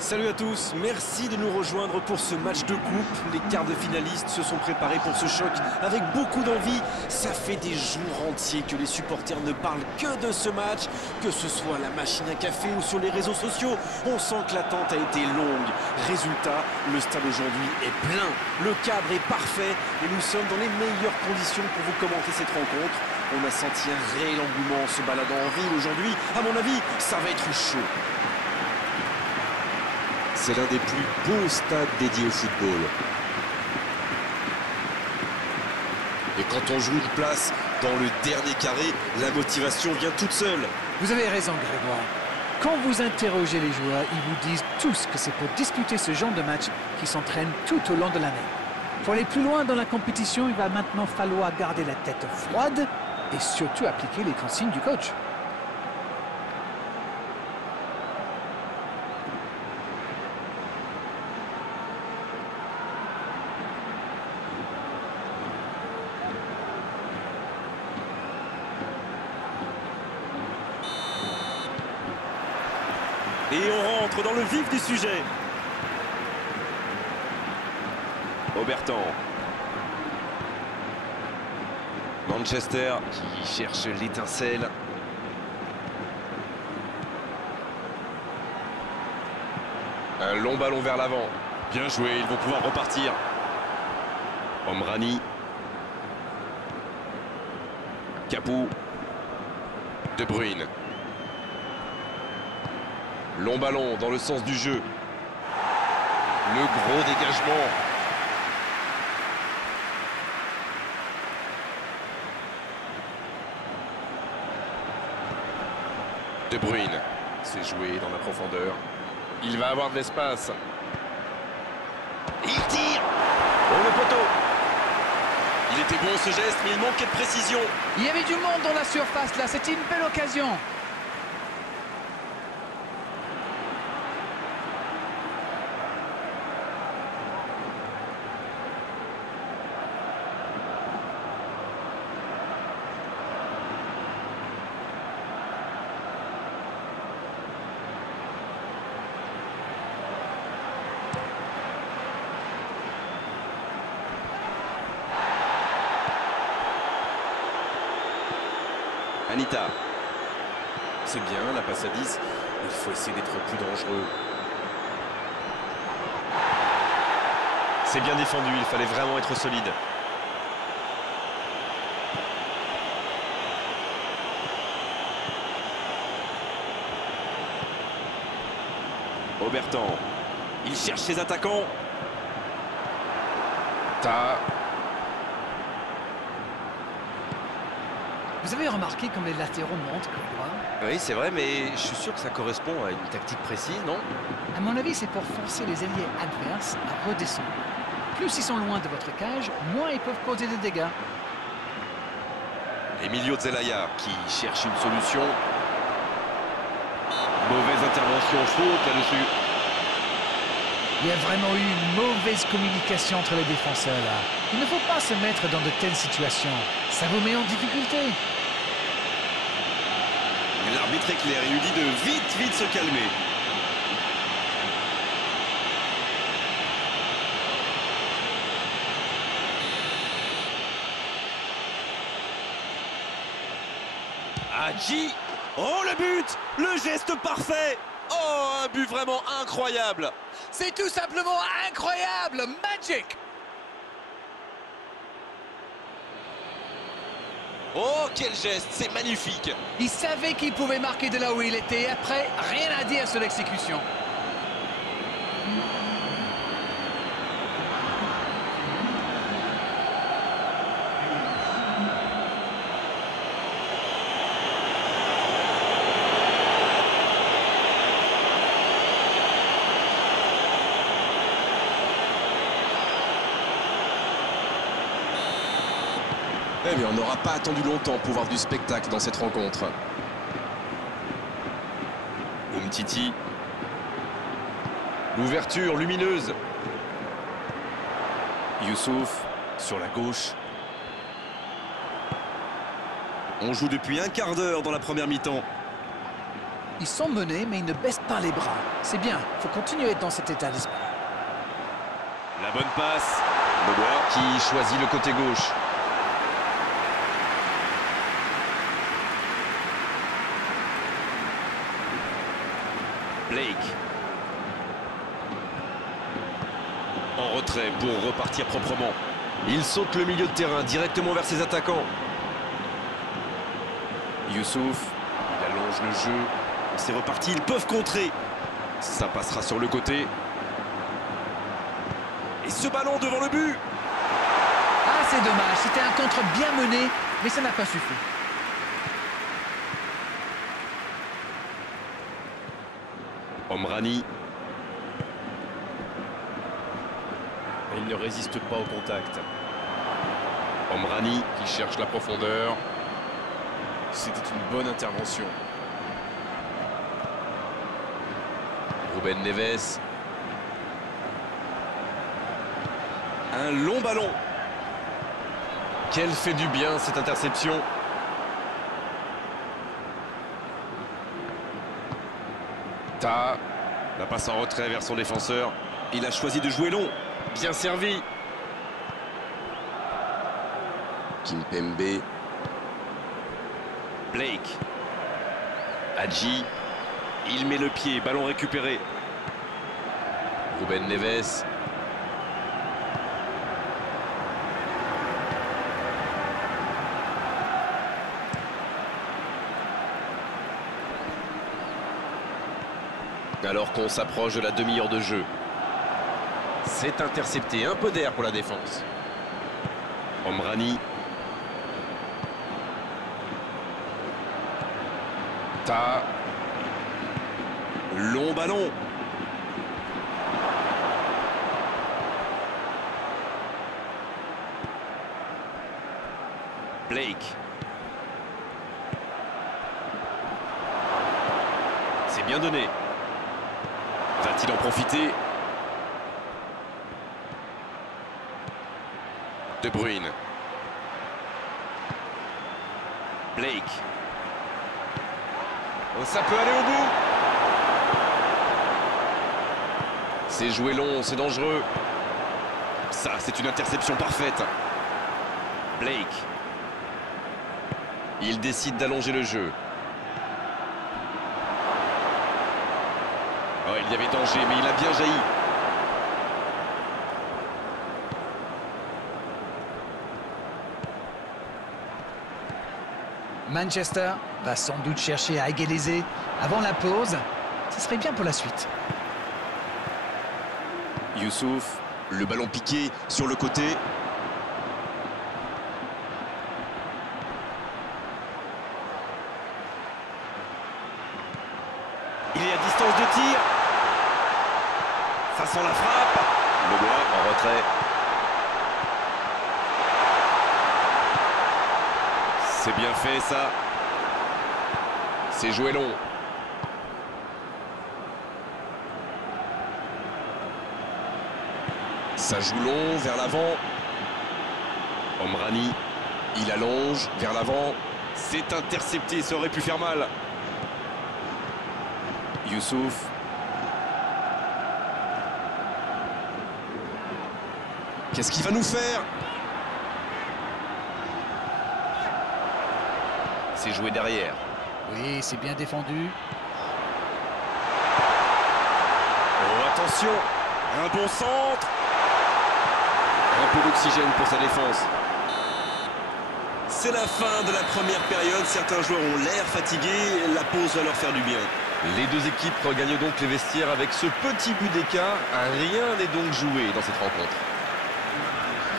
Salut à tous, merci de nous rejoindre pour ce match de coupe. Les quarts de finalistes se sont préparés pour ce choc avec beaucoup d'envie. Ça fait des jours entiers que les supporters ne parlent que de ce match, que ce soit à la machine à café ou sur les réseaux sociaux. On sent que l'attente a été longue. Résultat, le stade aujourd'hui est plein. Le cadre est parfait et nous sommes dans les meilleures conditions pour vous commenter cette rencontre. On a senti un réel engouement en se baladant en ville aujourd'hui. À mon avis, ça va être chaud. C'est l'un des plus beaux stades dédiés au football. Et quand on joue une place dans le dernier carré, la motivation vient toute seule. Vous avez raison, Grégoire. Quand vous interrogez les joueurs, ils vous disent tous que c'est pour disputer ce genre de match qu'ils s'entraînent tout au long de l'année. Pour aller plus loin dans la compétition, il va maintenant falloir garder la tête froide et surtout appliquer les consignes du coach. Et on rentre dans le vif du sujet. Obertan. Manchester qui cherche l'étincelle. Un long ballon vers l'avant. Bien joué, ils vont pouvoir repartir. Omrani. Capou. De Bruyne. Long ballon dans le sens du jeu. Le gros dégagement. De Bruyne. C'est joué dans la profondeur. Il va avoir de l'espace. Il tire. Oh, le poteau. Il était bon ce geste, mais il manquait de précision. Il y avait du monde dans la surface là, c'était une belle occasion. Anita. C'est bien, la passe à 10. Il faut essayer d'être plus dangereux. C'est bien défendu, il fallait vraiment être solide. Obertan. Il cherche ses attaquants. Vous avez remarqué comme les latéraux montent, Grégoire? Oui, c'est vrai, mais je suis sûr que ça correspond à une tactique précise, non? À mon avis, c'est pour forcer les ailiers adverses à redescendre. Plus ils sont loin de votre cage, moins ils peuvent causer des dégâts. Emilio Zelaya qui cherche une solution. Mauvaise intervention, faute là-dessus. Il y a vraiment eu une mauvaise communication entre les défenseurs là. Il ne faut pas se mettre dans de telles situations. Ça vous met en difficulté. L'arbitre est clair, il lui dit de vite se calmer. Hadji. Oh, le but! Le geste parfait! Oh, un but vraiment incroyable! C'est tout simplement incroyable! Magic! Oh, quel geste! C'est magnifique! Il savait qu'il pouvait marquer de là où il était. Après, rien à dire sur l'exécution. Eh bien, on n'aura pas attendu longtemps pour voir du spectacle dans cette rencontre. Umtiti. L'ouverture lumineuse. Youssouf sur la gauche. On joue depuis un quart d'heure dans la première mi-temps. Ils sont menés, mais ils ne baissent pas les bras. C'est bien, il faut continuer dans cet état d'esprit. La bonne passe. Noboa qui choisit le côté gauche. Blake. En retrait pour repartir proprement. Il saute le milieu de terrain directement vers ses attaquants. Youssouf, il allonge le jeu. C'est reparti, ils peuvent contrer. Ça passera sur le côté. Et ce ballon devant le but. Ah, c'est dommage, c'était un contre bien mené, mais ça n'a pas suffi. Omrani. Il ne résiste pas au contact. Omrani qui cherche la profondeur. C'était une bonne intervention. Ruben Neves. Un long ballon. Quelle fait du bien cette interception. Ta. La passe en retrait vers son défenseur. Il a choisi de jouer long. Bien servi. Kimpembe. Blake. Hadji. Il met le pied, ballon récupéré. Ruben Neves. Alors qu'on s'approche de la demi-heure de jeu. C'est intercepté, un peu d'air pour la défense. Omrani. Ta. Long ballon. Blake. C'est bien donné. Va-t-il en profiter? De Bruyne. Blake. Oh, ça peut aller au bout. C'est joué long, c'est dangereux. Ça, c'est une interception parfaite. Blake. Il décide d'allonger le jeu. Oh, il y avait danger, mais il a bien jailli. Manchester va sans doute chercher à égaliser avant la pause. Ce serait bien pour la suite. Youssouf, le ballon piqué sur le côté. Il est à distance de tir. Ça sent la frappe. Noboa en retrait. C'est bien fait ça. C'est joué long. Ça joue long vers l'avant. Omrani, Il allonge vers l'avant. c'est intercepté, ça aurait pu faire mal. Youssouf. Qu'est-ce qu'il va nous faire? C'est joué derrière. Oui, c'est bien défendu. Oh, attention, un bon centre. Un peu d'oxygène pour sa défense. C'est la fin de la première période. Certains joueurs ont l'air fatigués. La pause va leur faire du bien. Les deux équipes regagnent donc les vestiaires avec ce petit but d'écart. Rien n'est donc joué dans cette rencontre.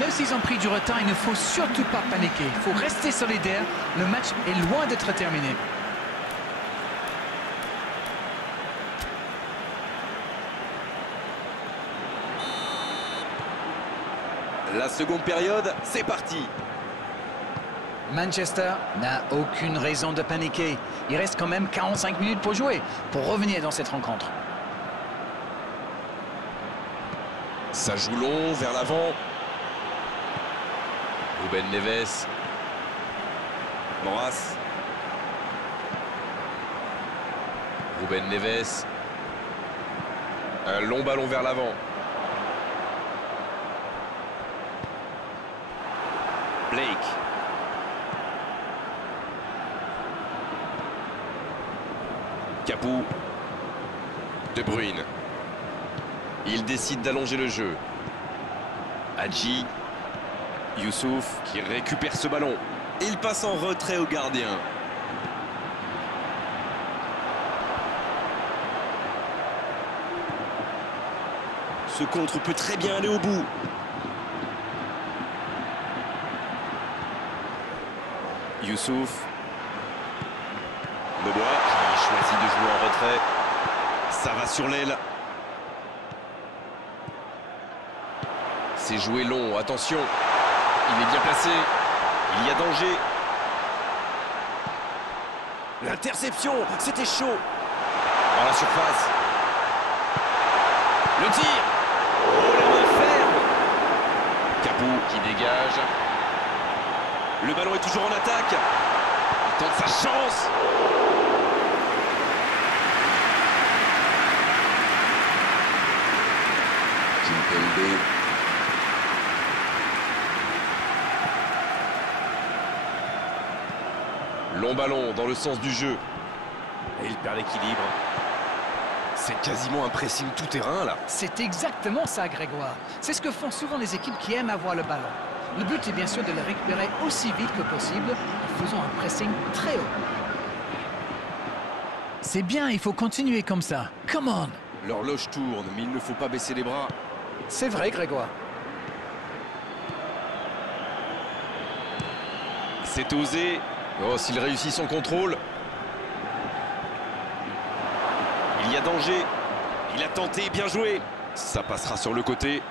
Même s'ils ont pris du retard, il ne faut surtout pas paniquer. Il faut rester solidaire. Le match est loin d'être terminé. La seconde période, c'est parti. Manchester n'a aucune raison de paniquer. Il reste quand même 45 minutes pour jouer, pour revenir dans cette rencontre. Ça joue long vers l'avant. Ruben Neves. Moras. Ruben Neves. Un long ballon vers l'avant. Blake. Capou. De Bruyne. Il décide d'allonger le jeu. Hadji. Youssouf qui récupère ce ballon. Il passe en retrait au gardien. Ce contre peut très bien aller au bout. Youssouf. Benoît qui choisit de jouer en retrait. Ça va sur l'aile. C'est joué long, attention. Il est bien placé. Il y a danger. L'interception, c'était chaud. Dans la surface. Le tir. Oh, la main ferme. Capou qui dégage. Le ballon est toujours en attaque. Il tente sa chance. Kimpembe. Long ballon dans le sens du jeu. Et il perd l'équilibre. C'est quasiment un pressing tout-terrain, là. C'est exactement ça, Grégoire. C'est ce que font souvent les équipes qui aiment avoir le ballon. Le but est bien sûr de le récupérer aussi vite que possible en faisant un pressing très haut. C'est bien, il faut continuer comme ça. Come on! L'horloge tourne, mais il ne faut pas baisser les bras. C'est vrai, Grégoire. C'est osé. Oh, s'il réussit son contrôle. Il y a danger. Il a tenté, bien joué. Ça passera sur le côté.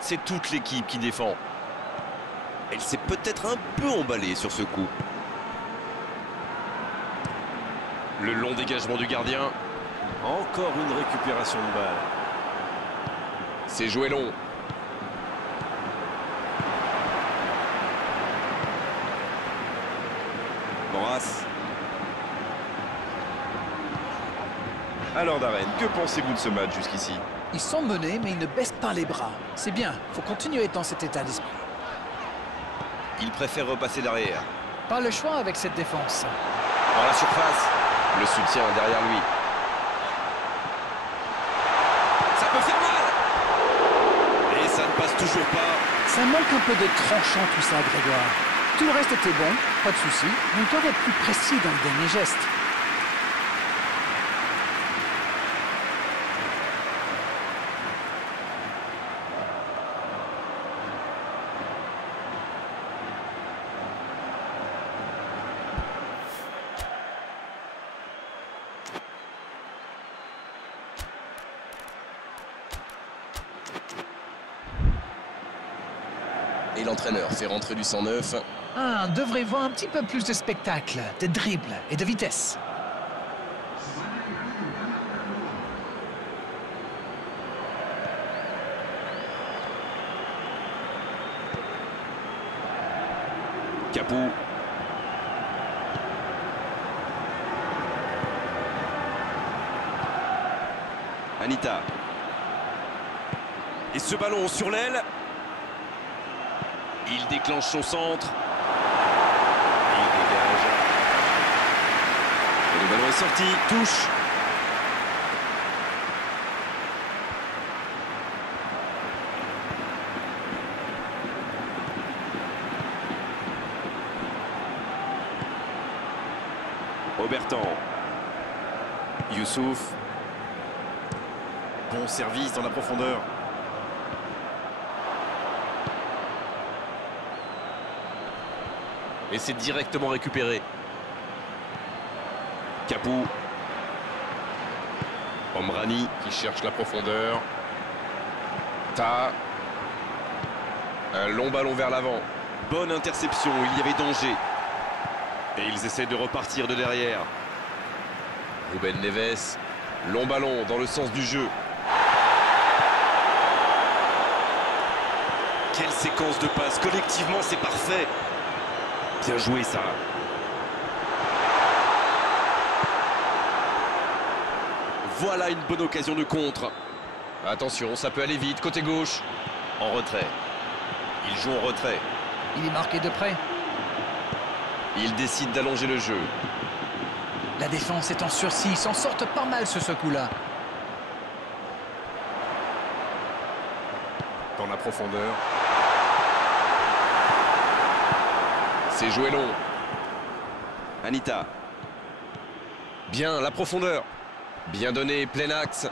C'est toute l'équipe qui défend. Elle s'est peut-être un peu emballée sur ce coup. Le long dégagement du gardien. Encore une récupération de balle. C'est joué long. Moras. Alors Darren, que pensez-vous de ce match jusqu'ici? Ils sont menés, mais ils ne baissent pas les bras. C'est bien, il faut continuer dans cet état d'esprit. Il préfère repasser derrière. Pas le choix avec cette défense. Dans la surface. Le soutien derrière lui. Ça peut faire mal. Et ça ne passe toujours pas. Ça manque un peu de tranchant tout ça, Grégoire. Tout le reste était bon, pas de souci, mais on doit être plus précis dans le dernier geste. Et l'entraîneur fait rentrer du 109. Ah, on devrait voir un petit peu plus de spectacle, de dribble et de vitesse. Capou. Anita. Et ce ballon sur l'aile. Il déclenche son centre. Il dégage. Et le ballon est sorti. Touche. Obertan. Youssouf. Bon service dans la profondeur. Et c'est directement récupéré. Capou. Omrani qui cherche la profondeur. Ta. Un long ballon vers l'avant. Bonne interception, il y avait danger. Et ils essaient de repartir de derrière. Ruben Neves. Long ballon dans le sens du jeu. Quelle séquence de passes. Collectivement, c'est parfait. Bien joué, ça. Voilà une bonne occasion de contre. Attention, ça peut aller vite, côté gauche. En retrait. Il joue en retrait. Il est marqué de près. Il décide d'allonger le jeu. La défense est en sursis, ils s'en sortent pas mal sur ce coup-là. Dans la profondeur. C'est joué long. Anita. Bien, la profondeur. Bien donné, plein axe.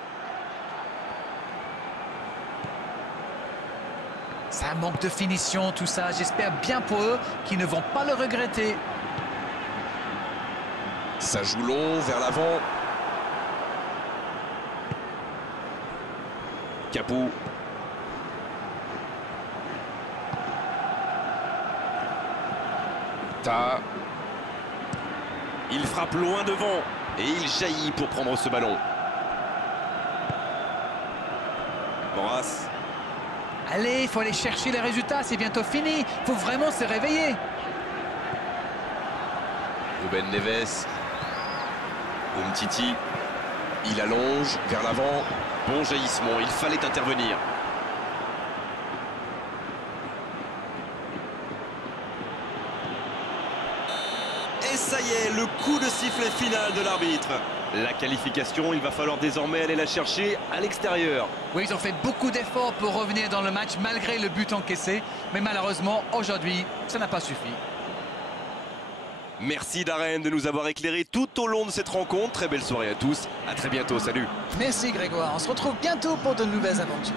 Ça manque de finition, tout ça. J'espère bien pour eux qu'ils ne vont pas le regretter. Ça joue long, vers l'avant. Capou. Ta. Il frappe loin devant. Et il jaillit pour prendre ce ballon. Moras. Allez, il faut aller chercher les résultats, c'est bientôt fini. Il faut vraiment se réveiller. Ruben Neves. Umtiti. Il allonge vers l'avant. Bon jaillissement, il fallait intervenir. Et ça y est, le coup de sifflet final de l'arbitre. La qualification, il va falloir désormais aller la chercher à l'extérieur. Oui, ils ont fait beaucoup d'efforts pour revenir dans le match malgré le but encaissé. Mais malheureusement, aujourd'hui, ça n'a pas suffi. Merci Darren de nous avoir éclairé tout au long de cette rencontre. Très belle soirée à tous. À très bientôt, salut. Merci Grégoire, on se retrouve bientôt pour de nouvelles aventures.